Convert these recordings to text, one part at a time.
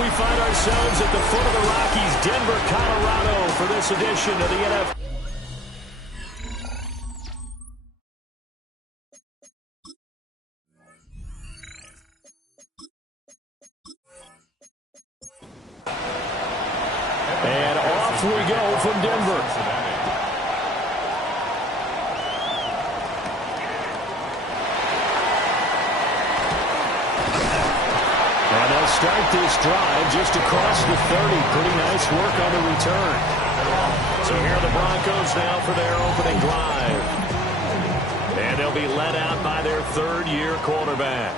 We find ourselves at the foot of the Rockies, Denver, Colorado, for this edition of the NFL. And off we go from Denver. Start this drive just across the 30. Pretty nice work on the return. So here are the Broncos now for their opening drive. And they'll be led out by their third-year quarterback.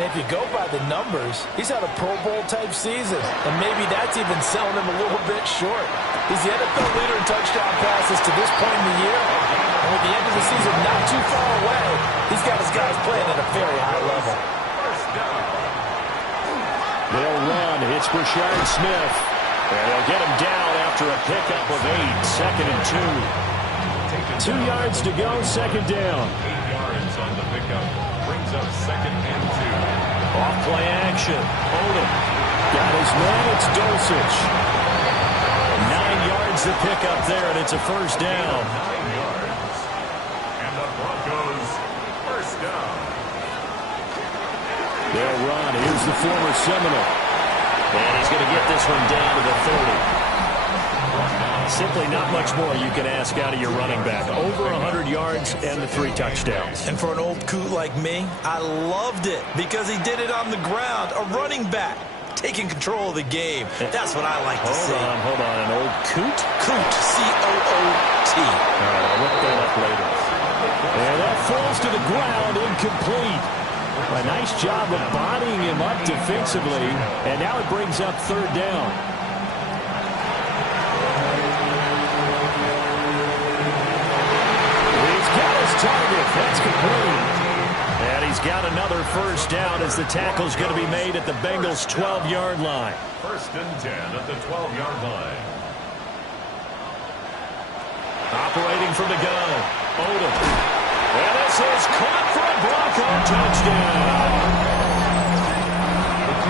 And if you go by the numbers, he's had a Pro Bowl-type season. And maybe that's even selling him a little bit short. He's the NFL leader in touchdown passes to this point in the year. And with the end of the season not too far away, he's got his guys playing at a very high level. They'll run. It's Brashard Smith. And they'll get him down after a pickup of 8. Second and 2. 2 yards to go. Second down. 8 yards on the pickup. Brings up second and 2. Off play action. Odom. Got his man. It's Dulcich. 9 yards to pick up there, and it's a first down. 9 yards. And the Broncos first down. They'll run. Here's the former Seminole. And he's going to get this one down to the 30. Simply not much more you can ask out of your running back. Over 100 yards and the 3 touchdowns. And for an old coot like me, I loved it because he did it on the ground. A running back taking control of the game. That's what I like to see. Hold on. An old coot? Coot. C-O-O-T. All right, I'll look that up later. And that falls to the ground, incomplete. A nice job of bodying him up defensively, and now it brings up third down. He's got his target. That's complete. And he's got another first down as the tackle's going to be made at the Bengals' 12-yard line. First and 10 at the 12-yard line. Operating from the gun, Odom. And this is caught for a Bronco touchdown.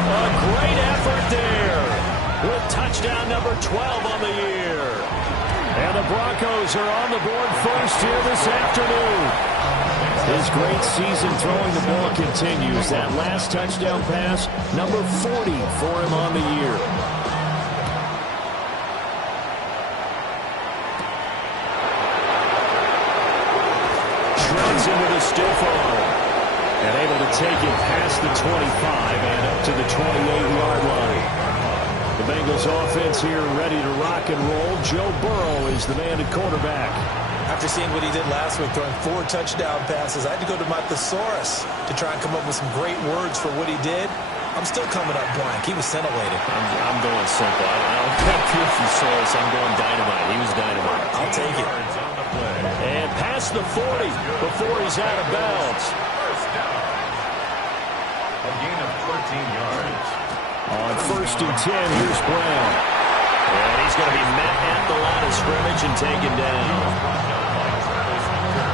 A great effort there with touchdown number 12 on the year. And the Broncos are on the board first here this afternoon. His great season throwing the ball continues. That last touchdown pass, number 40 for him on the year. Into the stiff arm and able to take it past the 25 and up to the 28-yard line. The Bengals offense here ready to rock and roll. Joe Burrow is the man at quarterback. After seeing what he did last week, throwing 4 touchdown passes, I had to go to my thesaurus to try and come up with some great words for what he did. I'm still coming up blank. He was scintillating. I'm going simple. I don't have your thesaurus. I'm going dynamite. He was dynamite. I'll take it. And past the 40 before he's out of bounds. First down. A gain of 14 yards. On first and 10, here's Brown. And he's going to be met at the line of scrimmage and taken down.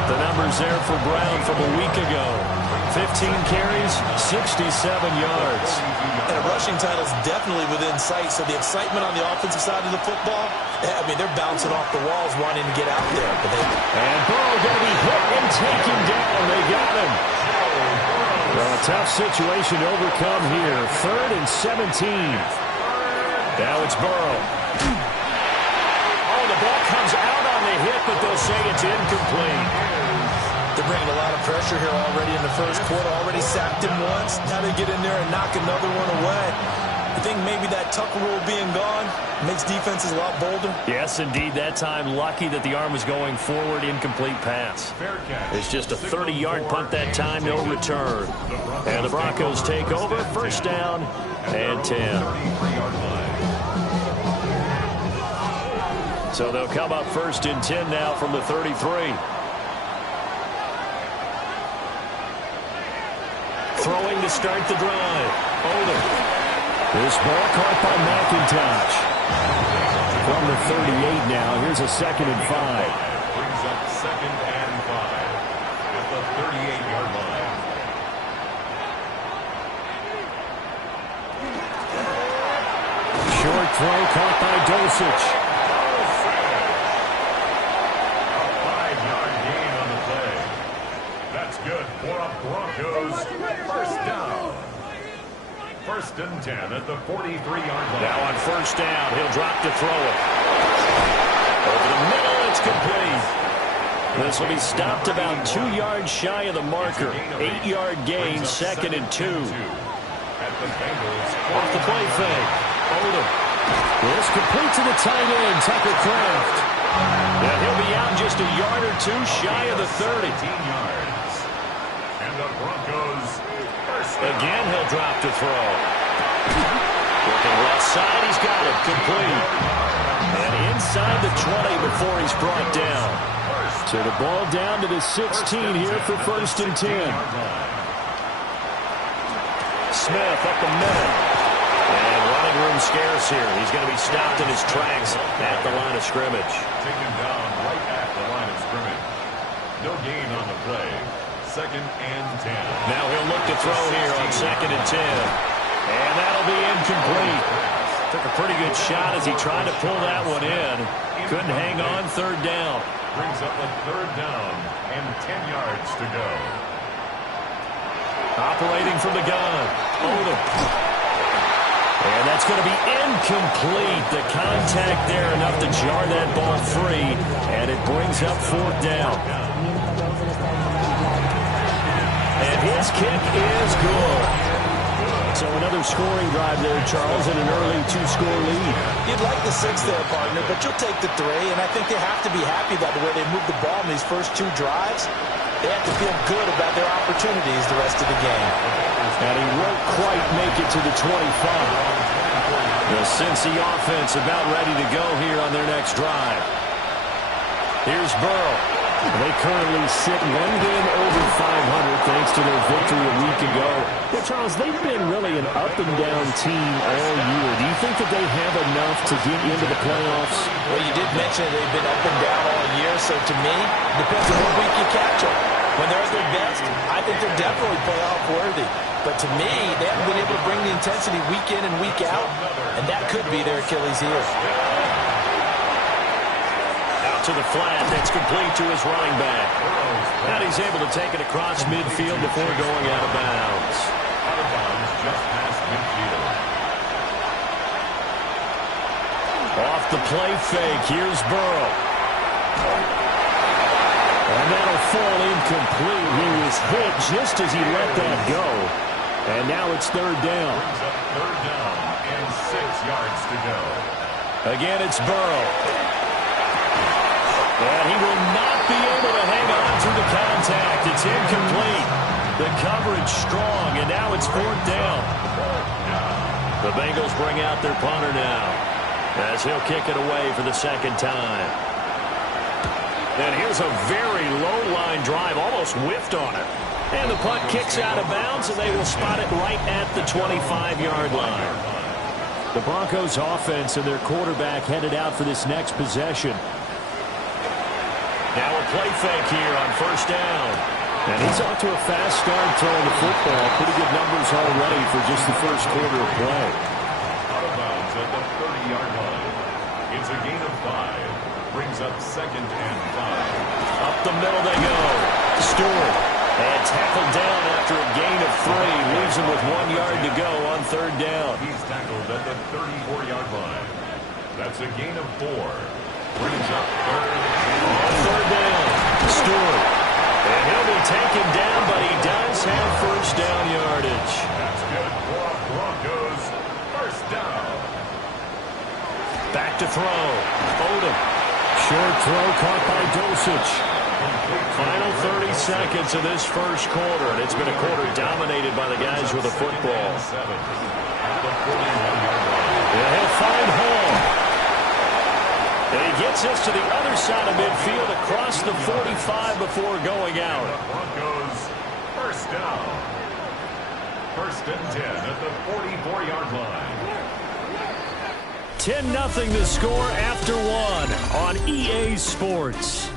The numbers there for Brown from a week ago. 15 carries, 67 yards. And a rushing title is definitely within sight, so the excitement on the offensive side of the football, I mean, they're bouncing off the walls wanting to get out there. And Burrow going to be hit and taken down. They got him. Well, a tough situation to overcome here. 3rd and 17. Now it's Burrow. Oh, the ball comes out on the hit, but they'll say it's incomplete. They're bringing a lot of pressure here already in the first quarter. Already sacked him once. Now they get in there and knock another one away. I think maybe that Tucker rule being gone makes defenses a lot bolder. Yes, indeed. That time, lucky that the arm was going forward. Incomplete pass. It's just a 30-yard punt that time. No return. And the Broncos take over. First down and 10. So they'll come up first and 10 now from the 33. Throwing to start the drive. Odom. This ball caught by McIntosh. From the 38 now, here's a 2nd and 5. Brings up 2nd and 5 at the 38-yard line. Short throw caught by Dosich. A 5-yard gain on the play. That's good for a Broncos first down. 1st and 10 at the 43-yard line. Now on 1st down, he'll drop to throw it. Over the middle, it's complete. This will be stopped about 2 yards shy of the marker. 8-yard gain, 2nd and 2. Off the play fake. Odom. This complete to the tight end, Tucker Kraft. Yeah, he'll be out just a yard or two shy of the 30. 18 yards. And the Broncos first down. Again, he'll drop to throw. Looking left side, he's got it. Complete. And inside the 20 before he's brought down. So the ball down to the 16 here for 1st and 10. Smith up the middle. And running room scarce here. He's going to be stopped in his tracks at the line of scrimmage. Taken down right at the line of scrimmage. No gain on the play. 2nd and 10. Now he'll look to throw here on 2nd and 10. And that'll be incomplete. Took a pretty good shot as he tried to pull that one in. Couldn't hang on 3rd down. Brings up a 3rd down and 10 yards to go. Operating from the gun. Odom. And that's going to be incomplete. The contact there enough to jar that ball free. And it brings up 4th down. And his kick is good. So another scoring drive there, Charles, and an early 2-score lead. You'd like the 6 there, partner, but you'll take the 3, and I think they have to be happy about the way they moved the ball in these first 2 drives. They have to feel good about their opportunities the rest of the game. And he won't quite make it to the 25. The Cincy offense about ready to go here on their next drive. Here's Burrow. They currently sit 1 game over 500 thanks to their victory a week ago. Well, Charles, they've been really an up-and-down team all year. Do you think that they have enough to get into the playoffs? Well, you did mention they've been up and down all year, so to me, it depends on what week you catch them. When they're at their best, I think they're definitely playoff worthy. But to me, they haven't been able to bring the intensity week in and week out, and that could be their Achilles heel. To the flat, that's complete to his running back. And he's able to take it across midfield before going out of bounds. Out of bounds just past midfield. Off the play fake, here's Burrow. And that'll fall incomplete. He was hit just as he let that go. And now it's 3rd down. Brings up 3rd down and 6 yards to go. Again, it's Burrow. And he will not be able to hang on through the contact. It's incomplete. The coverage strong, and now it's 4th down. The Bengals bring out their punter now, as he'll kick it away for the 2nd time. And here's a very low-line drive, almost whiffed on it. And the punt kicks out of bounds, and they will spot it right at the 25-yard line. The Broncos offense and their quarterback headed out for this next possession. Now a play fake here on 1st down. And he's off to a fast start throwing the football. Pretty good numbers already for just the first quarter of play. Out of bounds at the 30-yard line. It's a gain of 5. Brings up 2nd and 5. Up the middle they go. Stewart. And tackled down after a gain of 3. Leaves him with 1 yard to go on 3rd down. He's tackled at the 34-yard line. That's a gain of 4. Brings up 3rd. On 3rd down, Stewart. And he'll be taken down, but he does have 1st down yardage. That's good for Broncos. 1st down. Back to throw. Odom. Short throw caught by Dosich. Final 30 seconds of this first quarter, and it's been a quarter dominated by the guys with the football. Yeah, he'll find Hall. And he gets us to the other side of midfield across the 45 before going out. Broncos first down. 1st and 10 at the 44-yard line. 10-0 the score after 1 on EA Sports.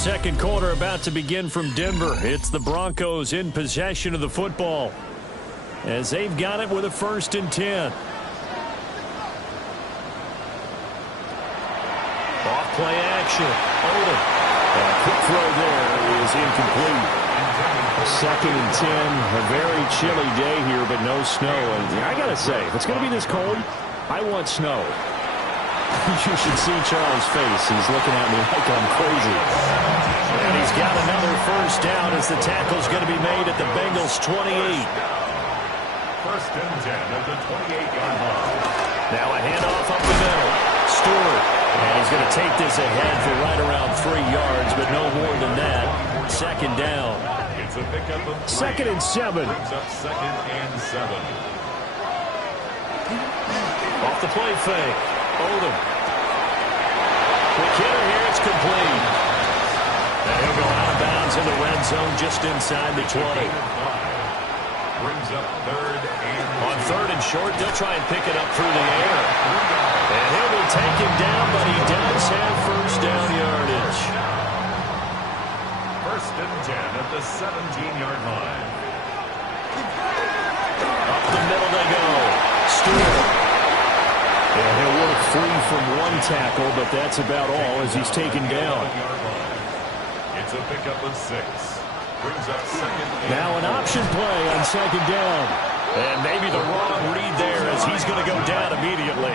second quarter about to begin from Denver. It's the Broncos in possession of the football as they've got it with a 1st and 10. Off play action. Odom. A quick throw there is incomplete. 2nd and 10. A very chilly day here, but no snow. And I got to say, if it's going to be this cold, I want snow. You should see Charles' face. He's looking at me like I'm crazy. And he's got another 1st down as the tackle's going to be made at the Bengals' 28. 1st and 10 at the 28-yard line. Now a handoff up the middle. Stewart. And he's going to take this ahead for right around 3 yards, but no more than that. 2nd down. It's a pickup of 3. 2nd and 7. Brings up 2nd and 7. Off the play fake. Odom. Quick hitter here. It's complete. And he'll go out of bounds in the red zone just inside the 20. Brings up 3rd and On 3rd and short, they'll try and pick it up through the air. And he'll be taken down, but he does have 1st down yardage. 1st and 10 at the 17-yard line. Up the middle they go. Stewart. And he'll work free from one tackle, but that's about all as he's taken down. It's a pickup of 6. Brings up 2nd and Now an option play on 2nd down. And maybe the wrong read there as he's going to go down immediately.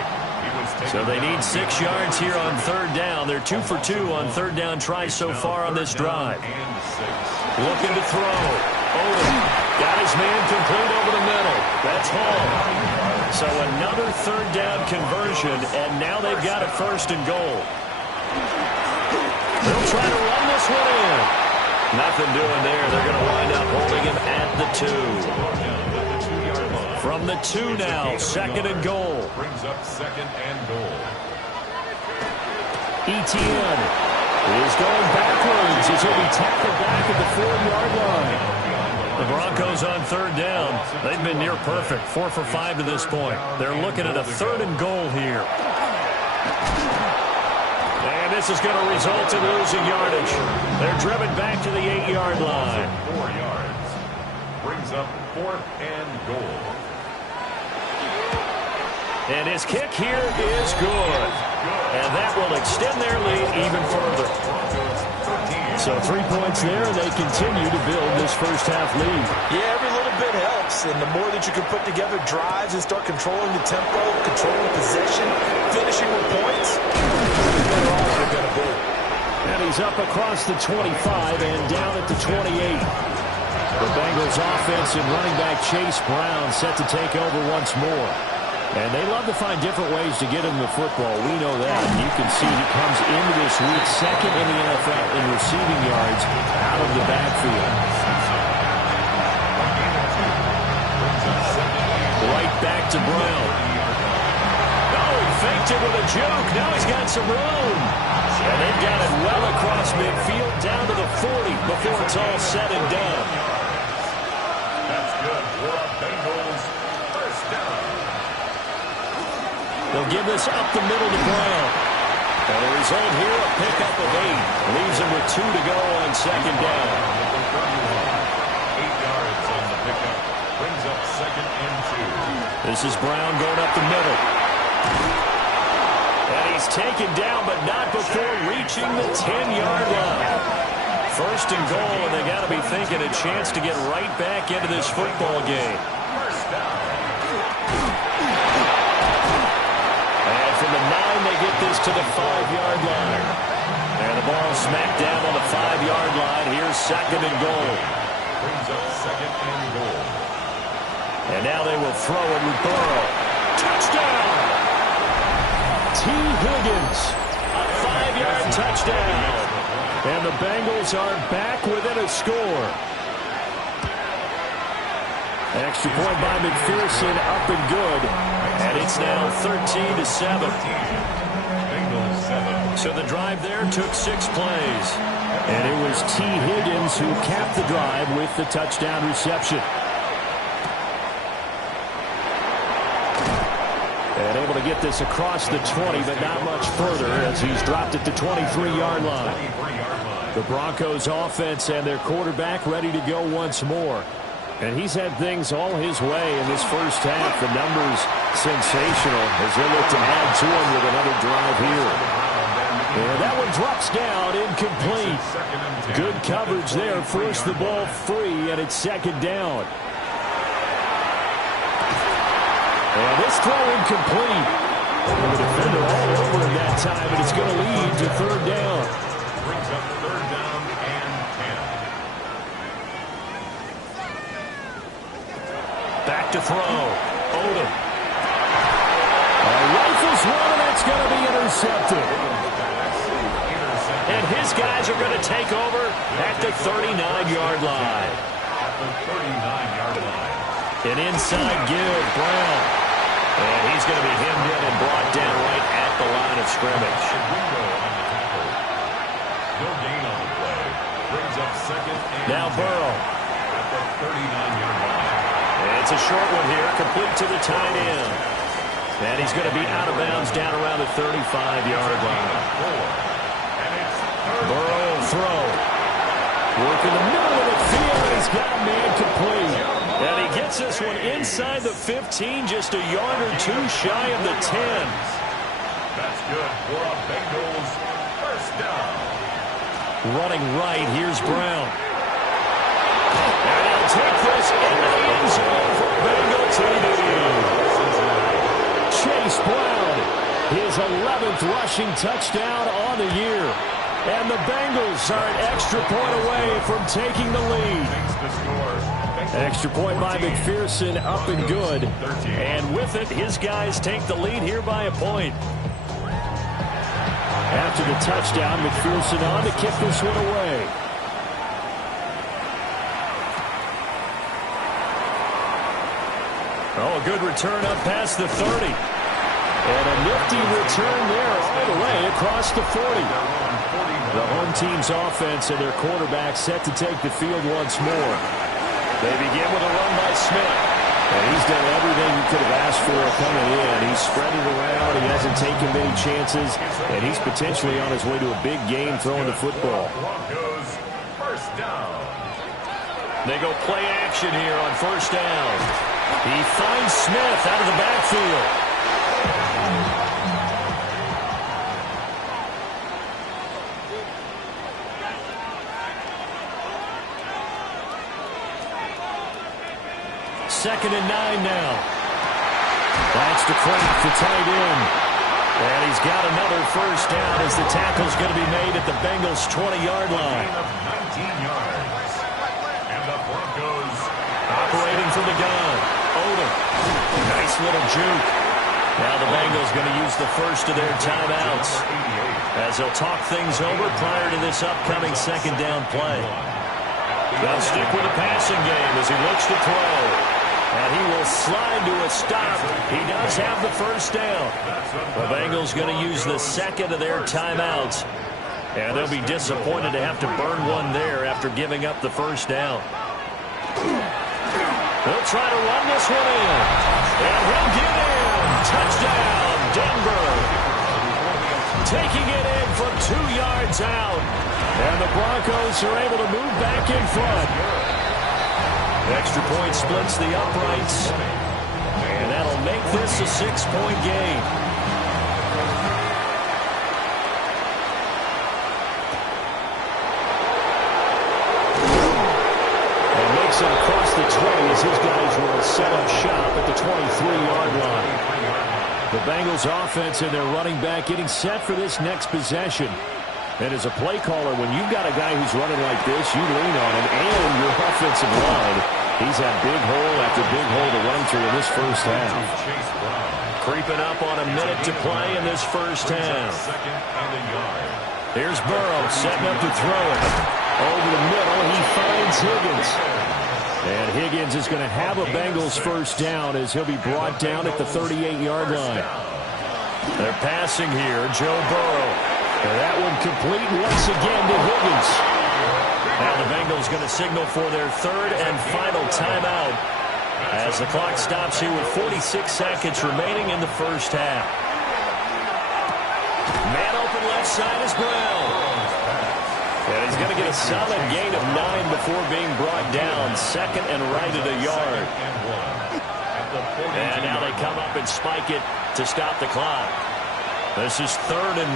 So they need 6 yards here on 3rd down. They're 2 for 2 on 3rd down tries so far on this drive. Looking to throw. Odom got his man complete over the middle. That's Hall. So another 3rd down conversion, and now they've got a 1st and goal. They'll try to run this one in. Nothing doing there. They're going to wind up holding him at the 2. From the 2 now, 2nd and goal. Brings up 2nd and goal. Etienne is going backwards as he'll be tackled back at the 4-yard line. The Broncos on 3rd down. They've been near perfect, 4 for 5 to this point. They're looking at a 3rd and goal here. And this is going to result in losing yardage. They're driven back to the 8-yard line. 4 yards. Brings up 4th and goal. And his kick here is good. And that will extend their lead even further. So 3 points there, and they continue to build this first-half lead. Yeah, every little bit helps, and the more that you can put together drives and start controlling the tempo, controlling possession, finishing with points, the better off you're going to be. And he's up across the 25 and down at the 28. The Bengals offense and running back Chase Brown set to take over once more. And they love to find different ways to get him the football. We know that. And you can see he comes into this week 2nd in the NFL in receiving yards out of the backfield. Right back to Brown. Oh, he faked it with a joke. Now he's got some room. And they've got it well across midfield down to the 40 before it's all said and done. That's good for a Bengals 1st down. They'll give this up the middle to Brown. And the result here, a pickup of 8. Leaves him with 2 to go on 2nd down. 8 yards on the pickup. Brings up 2nd and 2. This is Brown going up the middle. And he's taken down, but not before reaching the 10-yard line. 1st and goal, and they got to be thinking a chance to get right back into this football game. 1st down. From the 9, they get this to the 5-yard line. And the ball smacked down on the 5-yard line. Here's 2nd and goal. Brings up 2nd and goal. And now they will throw it with Burrow. Touchdown! T. Higgins. A 5-yard touchdown. And the Bengals are back within a score. Extra point by McPherson, up and good. And it's now 13-7. So the drive there took 6 plays. And it was T. Higgins who capped the drive with the touchdown reception. And able to get this across the 20, but not much further as he's dropped it to 23-yard line. The Broncos offense and their quarterback ready to go once more. And he's had things all his way in this first half. The numbers sensational as they look to add to him with another drive here. And that one drops down, incomplete. Good coverage there, forced the ball free, and it's second down. And this throw incomplete. And the defender all over him that time, and it's going to lead to third down. Brings up third down and 10. Back to throw. Odom. Rifles one, and that's going to be intercepted. And his guys are going to take over at the 39-yard line. At the 39-yard line. An inside give, Brown. And he's going to be hemmed in and brought down right at the line of scrimmage. No gain on the play. Brings up second and now Burrow. At the 39-yard line. And it's a short one here, complete to the tight end. And he's going to be out of bounds down around the 35-yard line. Burrow will throw. Work in the middle of the field. He's got a man complete. And he gets this one inside the 15, just a yard or two shy of the 10. That's good for a Bengals first down. Running right, here's Brown. And he'll take this into the end zone for Bengal TD. Chase Brown, his 11th rushing touchdown on the year. And the Bengals are an extra point away from taking the lead. Extra point by McPherson, up and good. And with it, his guys take the lead here by a point. After the touchdown, McPherson on to kick this one away. Oh, a good return up past the 30. And a nifty return there all the way across the 40. The home team's offense and their quarterback set to take the field once more. They begin with a run by Smith. And he's done everything he could have asked for coming in. He's spread it around. He hasn't taken many chances. And he's potentially on his way to a big game throwing the football. Broncos first down. They go play action here on first down. He finds Smith out of the backfield. Second and 9 now. That's to Kraft, the tight end. And he's got another first down as the tackle's going to be made at the Bengals' 20-yard line. 19 yards. And the Broncos operating from the gun. Odom. Nice little juke. Now the Bengals going to use the first of their timeouts as they'll talk things over prior to this upcoming second down play. They'll stick with the passing game as he looks to throw. And he will slide to a stop. He does have the first down. The Bengals going to use the second of their timeouts. And they'll be disappointed to have to burn one there after giving up the first down. They'll try to run this one in. And he'll get in. Touchdown, Denver. Taking it in from 2 yards out. And the Broncos are able to move back in front. Extra point splits the uprights. And that'll make this a 6-point game. And makes it across the 20 as his guys will set up shop at the 23-yard line. The Bengals offense and their running back getting set for this next possession. And as a play caller, when you've got a guy who's running like this, you lean on him and your offensive line. He's had big hole after big hole to run through in this first half. Creeping up on a minute to play in this first half. Here's Burrow setting up to throw it. Over the middle, he finds Higgins. And Higgins is going to have a Bengals first down as he'll be brought down at the 38-yard line. They're passing here, Joe Burrow. And that one complete once again to Higgins. Now the Bengals going to signal for their third and final timeout as the clock stops here with 46 seconds remaining in the first half. Man open left side is Brown. And he's going to get a solid gain of 9 before being brought down. Second and right at a yard. And now they come up and spike it to stop the clock. This is 3rd and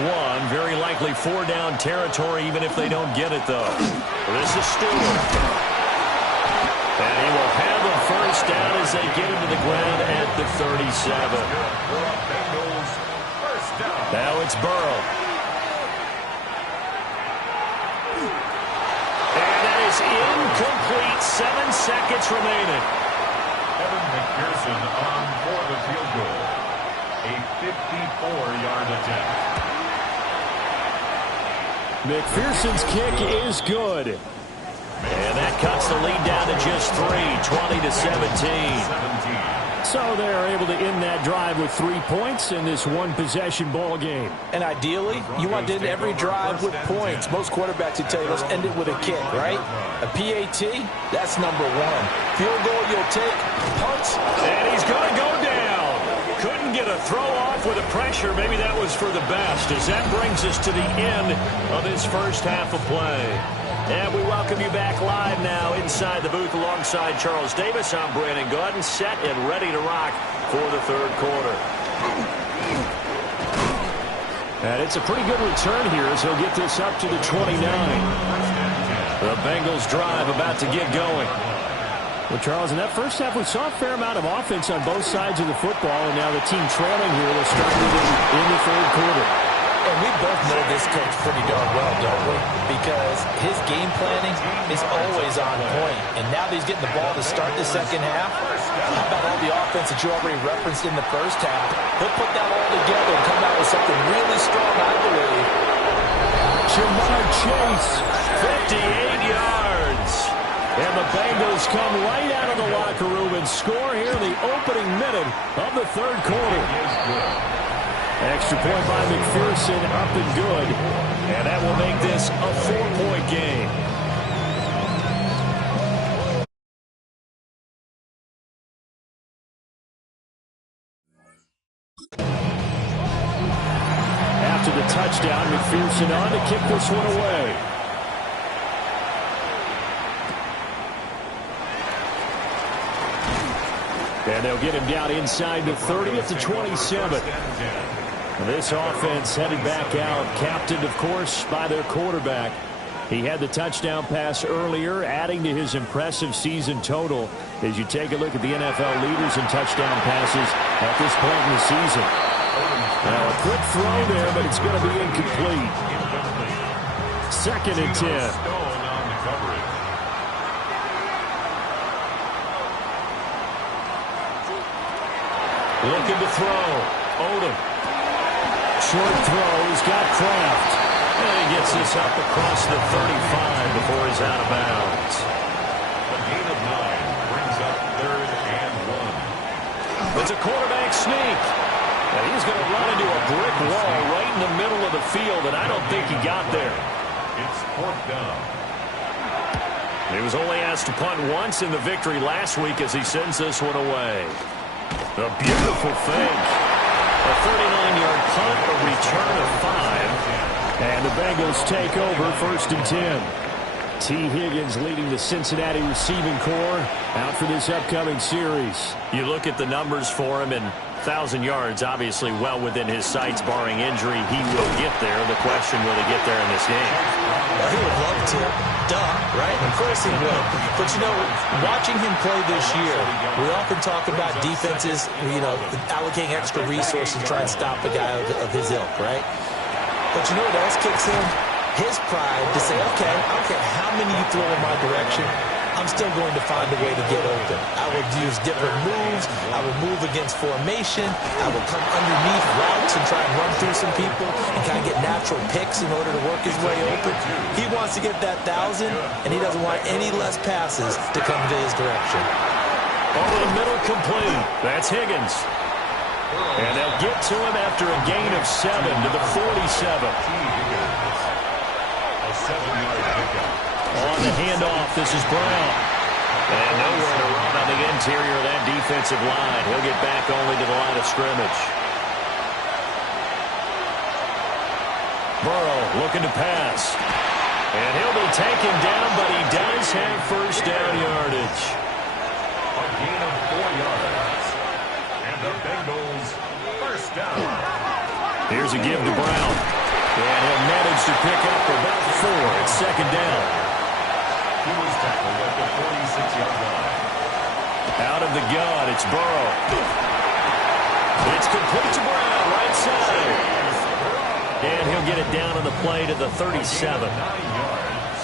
1. Very likely 4-down territory, even if they don't get it, though. This is Stewart. And he will have a first down as they get him to the ground at the 37. Now it's Burrow. And that is incomplete. 7 seconds remaining. Evan McPherson on for the field goal. A 54-yard attempt. McPherson's kick is good. And that cuts the lead down to just 3, 20-17. So they're able to end that drive with 3 points in this one-possession ball game. And ideally, you want to end every drive with points. Most quarterbacks would tell you, let's end it with a kick, right? A PAT, that's number 1. Field goal you'll take, punts. And he's going to go down. Couldn't get a throw off with the pressure. Maybe that was for the best, as that brings us to the end of his first half of play. And we welcome you back live now inside the booth alongside Charles Davis. I'm Brandon Gaudin, set and ready to rock for the third quarter. And it's a pretty good return here as he'll get this up to the 29. The Bengals drive about to get going. Well, Charles, in that first half, we saw a fair amount of offense on both sides of the football, and now the team trailing here. They'll start in the third quarter. And we both know this coach pretty darn well, don't we? Because his game planning is always on point. And now that he's getting the ball to start the second half, how about all the offense that you already referenced in the first half? He'll put that all together and come out with something really strong, I believe. Jamar Chase, 58 yards. And the Bengals come right out of the locker room and score here in the opening minute of the third quarter. Extra point by McPherson, up and good. And that will make this a 4-point game. After the touchdown, McPherson on to kick this one away. And they'll get him down inside the 30 at the 27. This offense headed back out, captained, of course, by their quarterback. He had the touchdown pass earlier, adding to his impressive season total as you take a look at the NFL leaders in touchdown passes at this point in the season. Now, a quick throw there, but it's going to be incomplete. 2nd and 10. Looking to throw. Odom. Short throw. He's got Kraft. And he gets this up across the 35 before he's out of bounds. A gain of 9 brings up 3rd and 1. It's a quarterback sneak. And he's going to run into a brick wall right in the middle of the field, and I don't think he got there. It's 4th down. He was only asked to punt once in the victory last week as he sends this one away. A beautiful fake. A 39-yard punt, a return of 5. And the Bengals take over 1st and 10. T. Higgins leading the Cincinnati receiving corps out for this upcoming series. You look at the numbers for him, and 1,000 yards, obviously well within his sights, barring injury. He will get there. The question, will he get there in this game? Well, he would love to. Duh, right? Of course he would. But, you know, watching him play this year, we often talk about defenses, you know, allocating extra resources to try and stop a guy of his ilk, right? But you know what else kicks in? His pride to say, okay, I don't care how many you throw in my direction, I'm still going to find a way to get open. I will use different moves. I will move against formation. I will come underneath routes and try and run through some people and kind of get natural picks in order to work his way open. He wants to get that 1,000, and he doesn't want any less passes to come to his direction. Over the middle, complete. That's Higgins. And they'll get to him after a gain of 7 to the 47. A 7-yard pickup. On the handoff, this is Brown. And nowhere to run on the interior of that defensive line. He'll get back only to the line of scrimmage. Burrow looking to pass. And he'll be taken down, but he does have first down yardage. A gain of 4 yards. And the Bengals first down. Here's a give to Brown. And he'll manage to pick up about 4. It's second down. He was tackled at the 46-yard line. Out of the gun, it's Burrow. It's complete to Brown, right side. And he'll get it down on the play to the 37. 9 yards.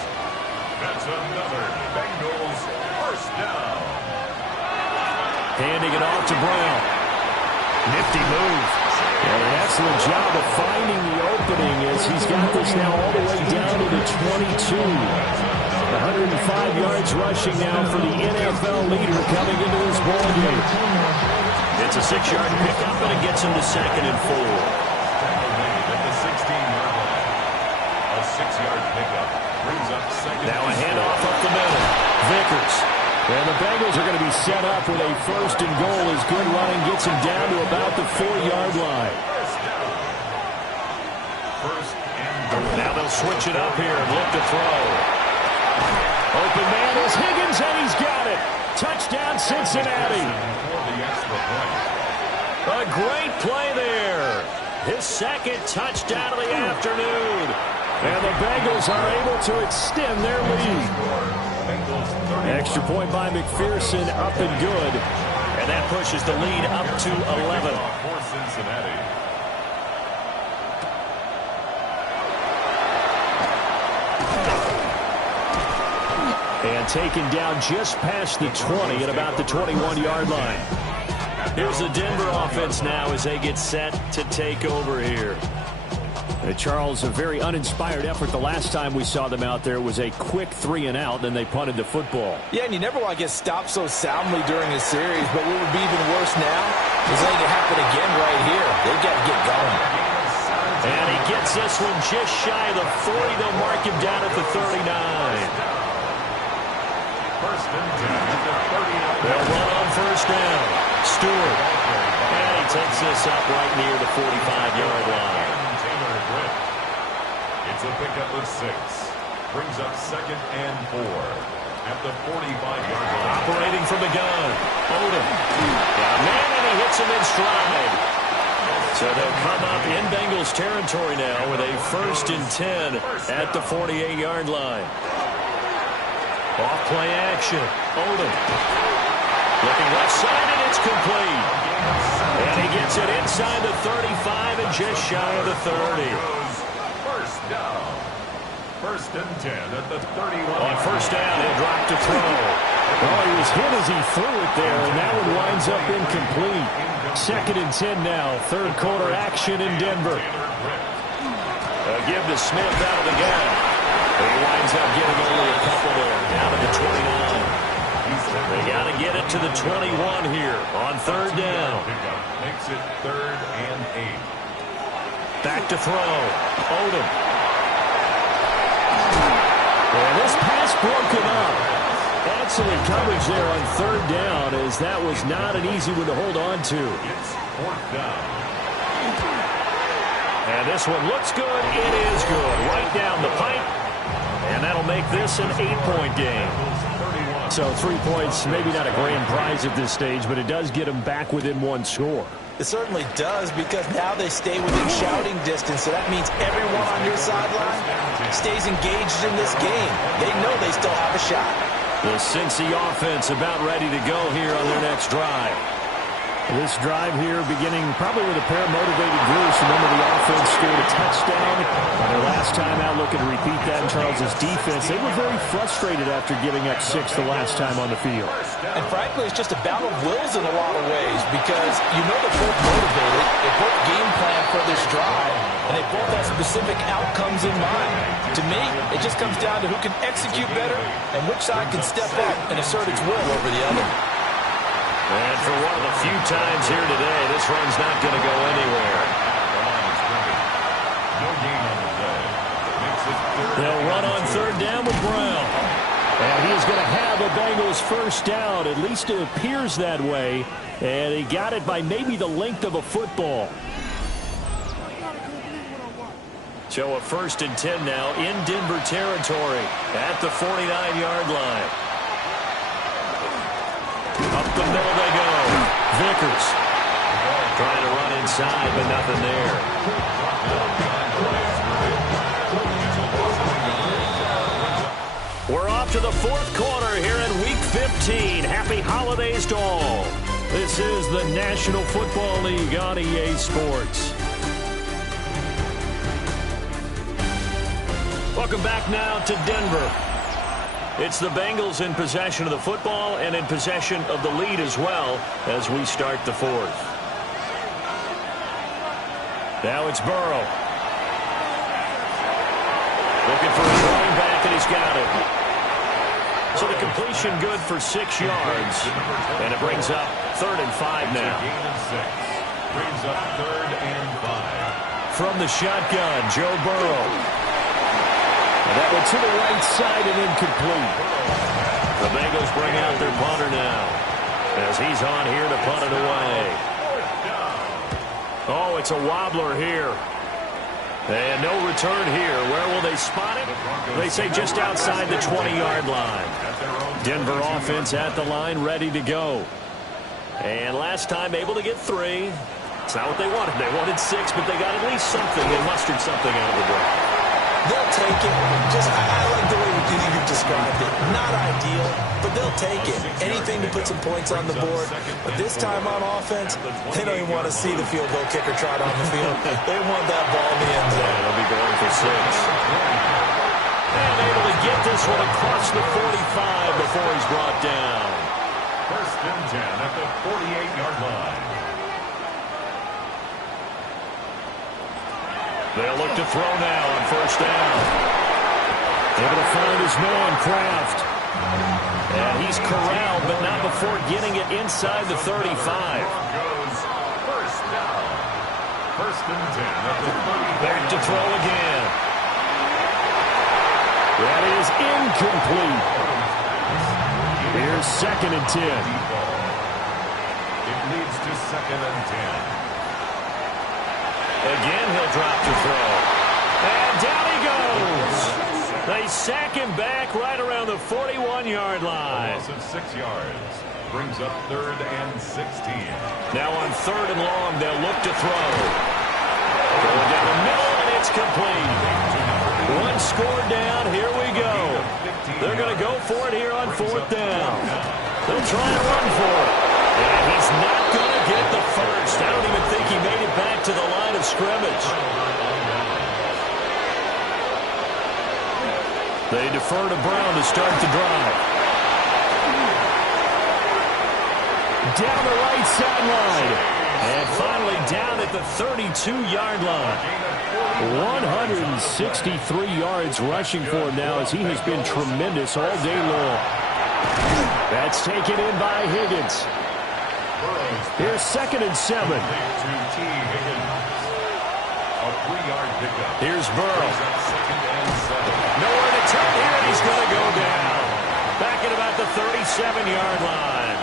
That's another Bengals first down. Handing it off to Brown. Nifty move. And an excellent job of finding the opening as he's got this now all the way down to the 22. 105 yards rushing now for the NFL leader coming into this ball game. It's a 6-yard pickup, and it gets him to 2nd and 4. At the 16-yard line. A 6-yard pickup brings up second. Now a handoff up the middle. Vickers. And the Bengals are going to be set up with a first and goal as good running gets him down to about the 4-yard line. First and goal. Now they'll switch it up here and look to throw. Open man is Higgins, and he's got it. Touchdown, Cincinnati. A great play there. His second touchdown of the afternoon. And the Bengals are able to extend their lead. Extra point by McPherson, up and good. And that pushes the lead up to 11. For Cincinnati. And taken down just past the 20 at about the 21-yard line. Here's the Denver offense now as they get set to take over here. Charles, a very uninspired effort the last time we saw them out there was a quick 3-and-out, then they punted the football. Yeah, and you never want to get stopped so soundly during a series, but what would be even worse now is letting it happen again right here. They've got to get going. And he gets this one just shy of the 40. They'll mark him down at the 39. First and 10 at the 39. They'll run on first down. Stewart. And he takes this up right near the 45-yard line. It's a pickup of 6. Brings up 2nd and 4 at the 45-yard line. Operating from the gun. Odom. Got a man, and he hits him in stride. So they'll come up in Bengals territory now with a first and 10 at the 48-yard line. Off play action. Odom. Looking left side, and it's complete. And he gets it inside the 35 and just shy of the 30. First down. First and 10 at the 31. On first down, he'll drop to throw. Oh, he was hit as he threw it there, and that one winds up incomplete. 2nd and 10 now. Third quarter action in Denver. A give to Smith out of the gun. He winds up getting only a couple there. Down to the 29. They got to get it to the 21 here on third down. Makes it 3rd and 8. Back to throw. Odom. And this pass broken up. Excellent coverage there on third down, as that was not an easy one to hold on to. It's 4th down. And this one looks good. It is good. Right down the pipe. And that'll make this an 8-point game. So 3 points, maybe not a grand prize at this stage, but it does get them back within one score. It certainly does, because now they stay within shouting distance, so that means everyone on your sideline stays engaged in this game. They know they still have a shot. The Cincy offense about ready to go here on their next drive. This drive here beginning probably with a pair of motivated groups. Remember, the offense scored a touchdown on their last time out. Looking to repeat that in Charles's defense. They were very frustrated after giving up 6 the last time on the field. And frankly, it's just a battle of wills in a lot of ways, because you know they're both motivated. They both game plan for this drive, and they both have specific outcomes in mind. To me, it just comes down to who can execute better and which side can step up and assert its will over the other. And for one of the few times here today, this run's not going to go anywhere. No gain on the play. Makes it 3rd. They'll run on third down with Brown. And he is going to have a Bengals first down. At least it appears that way. And he got it by maybe the length of a football. So a 1st and 10 now in Denver territory at the 49-yard line. Up the middle they go. Vickers trying to run inside, but nothing there. We're off to the 4th quarter here in Week 15. Happy holidays to all. This is the National Football League on EA Sports. Welcome back now to Denver. It's the Bengals in possession of the football and in possession of the lead as well as we start the 4th. Now it's Burrow. Looking for his running back, and he's got it. So the completion good for 6 yards. And it brings up 3rd and 5 now. Gain of 6. Brings up 3rd and 5. From the shotgun, Joe Burrow. That one to the right side and incomplete. The Bengals bring out their punter now as he's on here to punt it away. Oh, it's a wobbler here. And no return here. Where will they spot it? They say just outside the 20-yard line. Denver offense at the line, ready to go. And last time able to get 3. It's not what they wanted. They wanted 6, but they got at least something. They mustered something out of the drive. They'll take it. I like the way you've described it. Not ideal, but they'll take it. Anything to put some points on the board. But this time on offense, they don't even want to see the field goal kicker trot on the field. They want that ball in the end zone. Yeah, they'll be going for 6. And able to get this one across the 45 before he's brought down. 1st and 10 at the 48-yard line. They'll look to throw now on 1st down. Able to find his man, Kraft. And he's corralled, but not before getting it inside the 35. Goes 1st down. 1st and 10 at the 30. Back to throw again. That is incomplete. Here's 2nd and 10. It leads to 2nd and 10. Again, he'll drop to throw. And down he goes. They sack him back right around the 41-yard line. Loss of 6 yards. Brings up 3rd and 16. Now on 3rd and long, they'll look to throw. Going down the middle, and it's complete. 1 score down. Here we go. They're going to go for it here on 4th down. They'll try and run for it. And he's not going to get the first. I don't even think he made it back to the line of scrimmage. They defer to Brown to start the drive. Down the right sideline. And finally down at the 32-yard line. 163 yards rushing for him now as he has been tremendous all day long. That's taken in by Higgins. Here's 2nd and 7. Here's Burrow. Nowhere to turn here, and he's going to go down. Back at about the 37-yard line.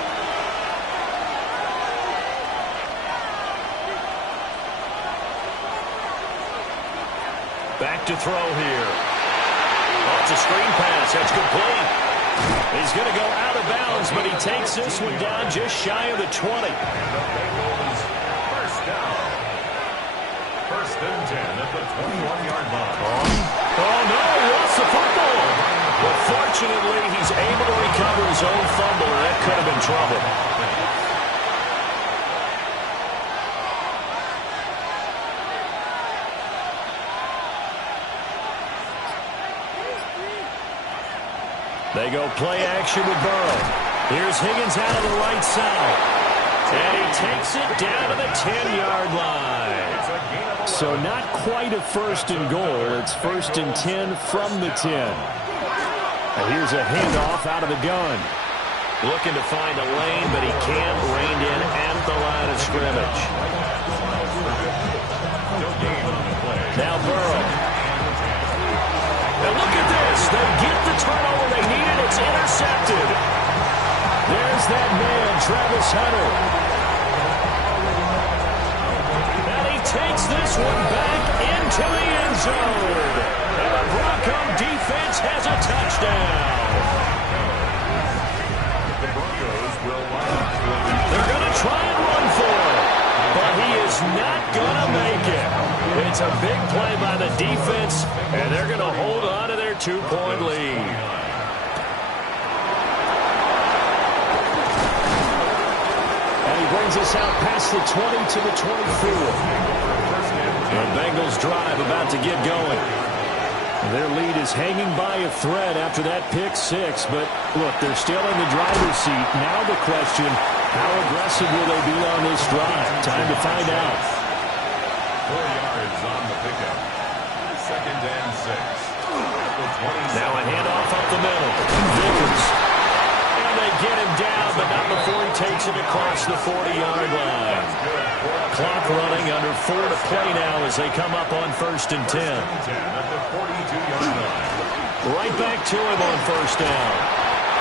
Back to throw here. Oh, it's a screen pass. That's complete. He's going to go out of bounds, but he takes this one down just shy of the 20. And the Bengals 1st down. 1st and 10 at the 21-yard line. Oh, no, he lost the football. But fortunately, he's able to recover his own fumble, and that could have been trouble. They go play action with Burrow. Here's Higgins out of the right side. And he takes it down to the 10-yard line. So not quite a 1st and goal. It's 1st and 10 from the 10. And here's a handoff out of the gun. Looking to find a lane, but he can't. Reined in at the line of scrimmage. Now Burrow. And look at this. They get the turnover they needed. It's intercepted. There's that man, Travis Hunter. And he takes this one back into the end zone. And the Bronco defense has a touchdown. The Broncos will line up. They're going to try and run for it, but he is not going to make it. It's a big play by the defense, and they're going to hold on to their 2-point lead. And he brings us out past the 20 to the 24. The Bengals drive about to get going. Their lead is hanging by a thread after that pick six, but look, they're still in the driver's seat. Now the question, how aggressive will they be on this drive? Time to find out. 4 yards on the pickup. 2nd and 6. Now a handoff up the middle. Vickers. And they get him down, but not before he takes it across the 40-yard line. Clock running, under 4 to play now as they come up on 1st and 10. At the 42-yard line. Right back to him on 1st down.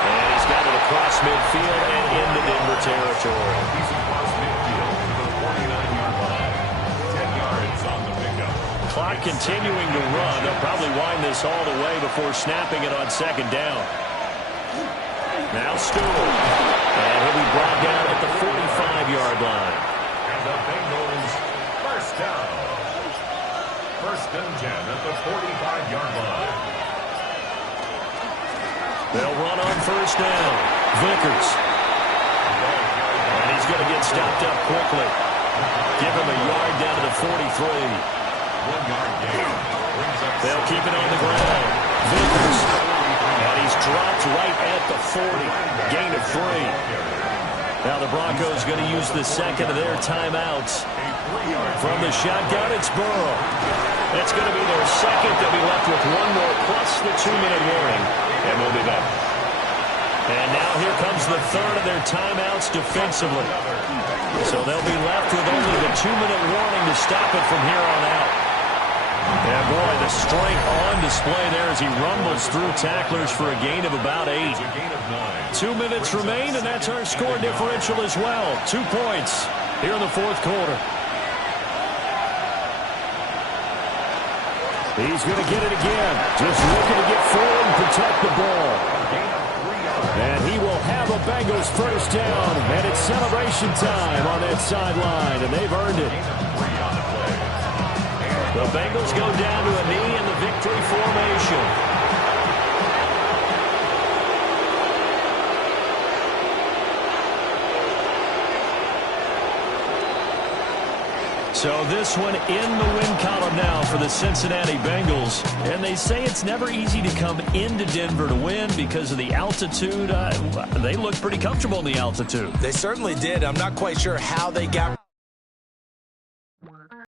And he's got it across midfield and into Denver territory. He's across midfield to the 49-yard line. 10 yards on the pickup. Clock continuing to run. They'll probably wind this all the way before snapping it on 2nd down. Now Stewart. And he'll be brought down at the 45-yard line. And the Bengals first down. 1st and 10 at the 45-yard line. They'll run on 1st down. Vickers. And he's going to get stopped up quickly. Give him a yard down to the 43. 1-yard gain. They'll keep it on the ground. Vickers. And he's dropped right at the 40. Gain of 3. Now the Broncos going to use the second of their timeouts. From the shotgun, it's Burrow. That's going to be their second. They'll be left with 1 more plus the 2-minute warning. And we'll be back. And now here comes the 3rd of their timeouts defensively. So they'll be left with only the 2-minute warning to stop it from here on out. Yeah, boy, the strength on display there as he rumbles through tacklers for a gain of about 8. 2 minutes remain, and that's our score differential as well. 2 points here in the 4th quarter. He's going to get it again. Just looking to get forward and protect the ball. And he will have a Bengals 1st down, and it's celebration time on that sideline, and they've earned it. The Bengals go down to a knee in the victory formation. So this one in the win column now for the Cincinnati Bengals. And they say it's never easy to come into Denver to win because of the altitude. They look pretty comfortable in the altitude. They certainly did. I'm not quite sure how they got